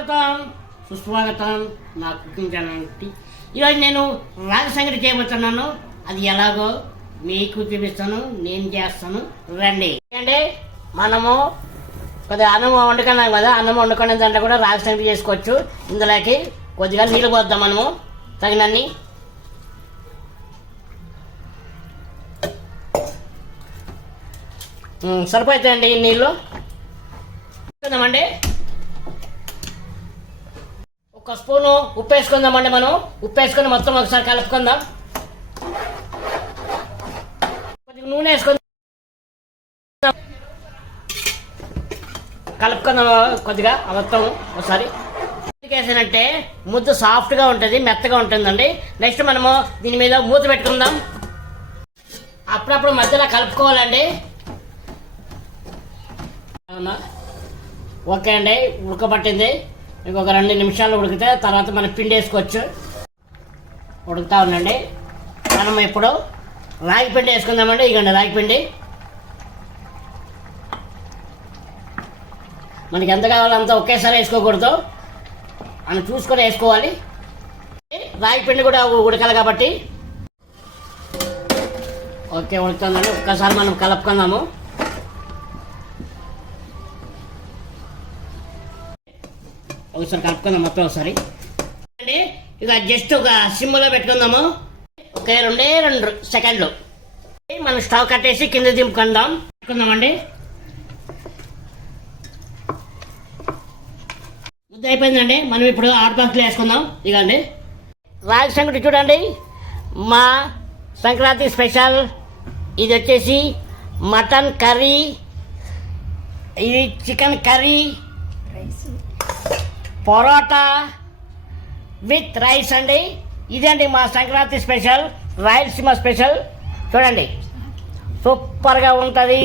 స్వాగతం సుస్వాగతం నా కుకింగ్ ఛానల్కి. ఈరోజు నేను రాగి సంగటి చేయబోతున్నాను. అది ఎలాగో మీకు చూపిస్తాను, నేను చేస్తాను, రండి. అంటే మనము కొద్దిగా అన్నం వండుకున్నాం కదా, అన్నం వండుకునే దాంట్లో కూడా రాగి సంగటి చేసుకోవచ్చు. ఇందులోకి కొద్దిగా నీళ్ళు పోద్దాం మనము తగినన్ని. సరిపోతాయండి ఈ నీళ్ళు. వేసుకుందామండి, ఒక స్పూను ఉప్పు వేసుకుందామండి. మనం ఉప్పు వేసుకొని మొత్తం ఒకసారి కలుపుకుందాం. కొద్దిగా నూనె వేసుకుందాం, కలుపుకుందాం కొద్దిగా మొత్తం ఒకసారి. వేసానంటే ముద్ద సాఫ్ట్గా ఉంటుంది, మెత్తగా ఉంటుందండి. నెక్స్ట్ మనము దీని మీద మూత పెట్టుకుందాం. అప్పుడప్పుడు మధ్యలో కలుపుకోవాలండి. అవునా, ఓకే అండి, ఉడకబట్టింది. ఇంకొక 2 నిమిషాలు ఉడికితే తర్వాత మనం పిండి వేసుకోవచ్చు. ఉడుకుతా ఉండండి. మనం ఇప్పుడు రాగి పిండి వేసుకుందామండి. ఇగండి రాగి పిండి. మనకి ఎంత కావాలో అంత ఒకేసారి వేసుకోకూడదు, అని చూసుకొని వేసుకోవాలి. రాగి పిండి కూడా ఉడకాలి కాబట్టి. ఓకే, ఉడుకుతుందండి. ఒక్కసారి మనం కలుపుకుందాము. ఒకసారి కలుపుకుందాం మొత్తం ఒకసారి అండి. ఇక జస్ట్ ఒక సిమ్లో పెట్టుకుందాము. ఒక 2 సెకండ్లు మనం స్టవ్ కట్టేసి కింద దింపుకుందామండి. ముద్ద అయిపోయిందండి. మనం ఇప్పుడు హాట్ బాక్స్లో వేసుకుందాం. ఇదండి రాగి సంగటి చూడండి, మా సంక్రాంతి స్పెషల్. ఇది వచ్చేసి మటన్ కర్రీ, ఇది chicken curry, parotta with rice అండి. ఇదండి మా సంక్రాంతి స్పెషల్, రాయలసీమ స్పెషల్. చూడండి, సూపర్గా ఉంటుంది.